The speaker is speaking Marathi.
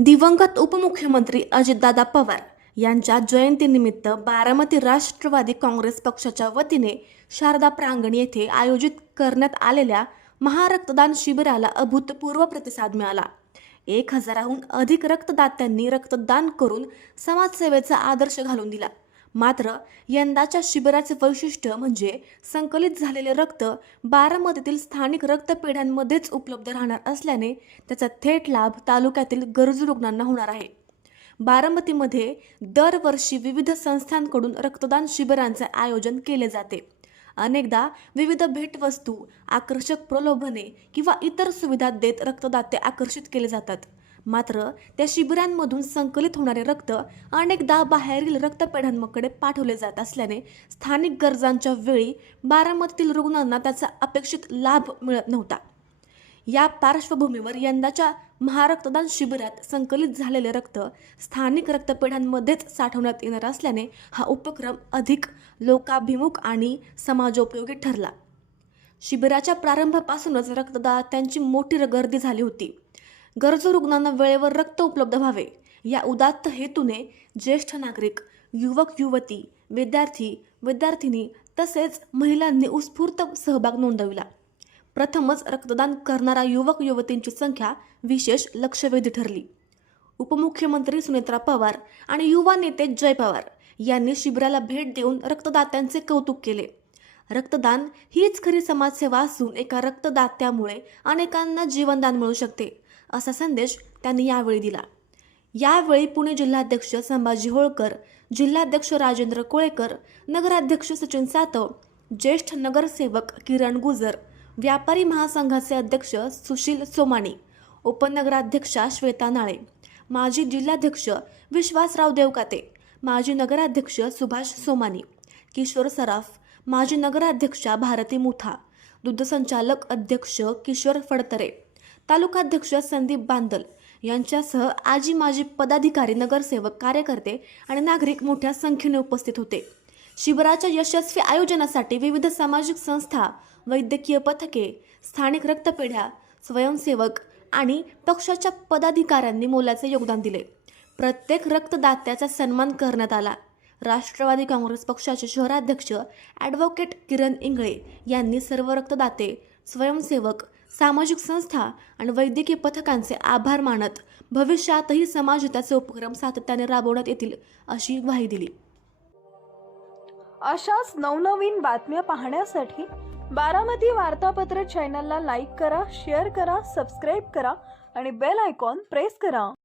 दिवंगत उपमुख्यमंत्री अजितदादा पवार यांच्या जयंतीनिमित्त बारामती राष्ट्रवादी काँग्रेस पक्षाच्या वतीने शारदा प्रांगण येथे आयोजित करण्यात आलेल्या महारक्तदान शिबिराला अभूतपूर्व प्रतिसाद मिळाला। 1000हून अधिक रक्तदात्यांनी रक्तदान करून समाजसेवेचा आदर्श घालून दिला। मात्र यंदाच्या शिबिराचे वैशिष्ट्य म्हणजे संकलित झालेले रक्त बारामतीतील स्थानिक रक्तपेढ्यांमध्येच उपलब्ध राहणार असल्याने त्याचा थेट लाभ तालुक्यातील गरजू रुग्णांना होणार आहे। बारामतीमध्ये दरवर्षी विविध संस्थांकडून रक्तदान शिबिरांचे आयोजन केले जाते। अनेकदा विविध भेटवस्तू, आकर्षक प्रलोभने किंवा इतर सुविधा देत रक्तदाते आकर्षित केले जातात। मात्र त्या शिबिरांमधून संकलित होणारे रक्त अनेकदा बाहेरील रक्तपेढ्यांकडे पाठवले जात असल्याने स्थानिक गरजांच्या वेळी बारामतीतील रुग्णांना त्याचा अपेक्षित लाभ मिळत नव्हता। या पार्श्वभूमीवर यंदाच्या महारक्तदान शिबिरात संकलित झालेले रक्त स्थानिक रक्तपेढ्यांमध्येच साठवण्यात येणार असल्याने हा उपक्रम अधिक लोकाभिमुख आणि समाजोपयोगी ठरला। शिबिराच्या प्रारंभापासूनच रक्तदात्यांची मोठी गर्दी झाली होती। गरजू रुग्णांना वेळेवर रक्त उपलब्ध व्हावे या उदात्त हेतूने ज्येष्ठ नागरिक, युवक युवती, विद्यार्थी विद्यार्थिनी तसेच महिलांनी उत्स्फूर्त सहभाग नोंदविला। प्रथमच रक्तदान करणारा युवक युवतींची संख्या विशेष लक्षवेधी ठरली। उपमुख्यमंत्री सुनेत्रा पवार आणि युवा नेते जय पवार यांनी शिबिराला भेट देऊन रक्तदात्यांचे कौतुक केले। रक्तदान हीच खरी समाजसेवा असून एका रक्तदात्यामुळे अनेकांना जीवनदान मिळू शकते असा संदेश त्यांनी यावेळी दिला। यावेळी पुणे जिल्हाध्यक्ष संभाजी होळकर, जिल्हाध्यक्ष राजेंद्र कोळेकर, नगराध्यक्ष सचिन सातव, ज्येष्ठ नगरसेवक किरण गुजर, व्यापारी महासंघाचे अध्यक्ष सुशील सोमाणी, उपनगराध्यक्षा श्वेता नाळे, माजी जिल्हाध्यक्ष विश्वासराव देवकाते, माजी नगराध्यक्ष सुभाष सोमाणी, किशोर सराफ, माजी नगराध्यक्षा भारती मुथा, दुग्धसंचालक अध्यक्ष किशोर फडतरे, तालुकाध्यक्ष संदीप बांदल यांच्यासह आजी माजी पदाधिकारी, नगरसेवक, कार्यकर्ते आणि नागरिक मोठ्या संख्येने उपस्थित होते। शिबिराच्या यशस्वी आयोजनासाठी विविध सामाजिक संस्था, वैद्यकीय पथके, स्थानिक रक्तपेढ्या, स्वयंसेवक आणि पक्षाच्या पदाधिकाऱ्यांनी मोलाचे योगदान दिले। प्रत्येक रक्तदात्याचा सन्मान करण्यात आला। राष्ट्रवादी काँग्रेस पक्षाचे शहराध्यक्ष ॲडव्होकेट किरण इंगळे यांनी सर्व रक्तदाते, स्वयंसेवक, सामाजिक संस्था आणि वैद्यकीय पथकांचे आभार मानत भविष्यातही समाजहिताचे उपक्रम सातत्याने राबवण्यात येतील अशी ग्वाही दिली। अशाच नवनवीन बातम्या पाहण्यासाठी बारामती वार्तापत्र चॅनलला लाईक करा, शेअर करा, सबस्क्राईब करा आणि बेल आयकॉन प्रेस करा।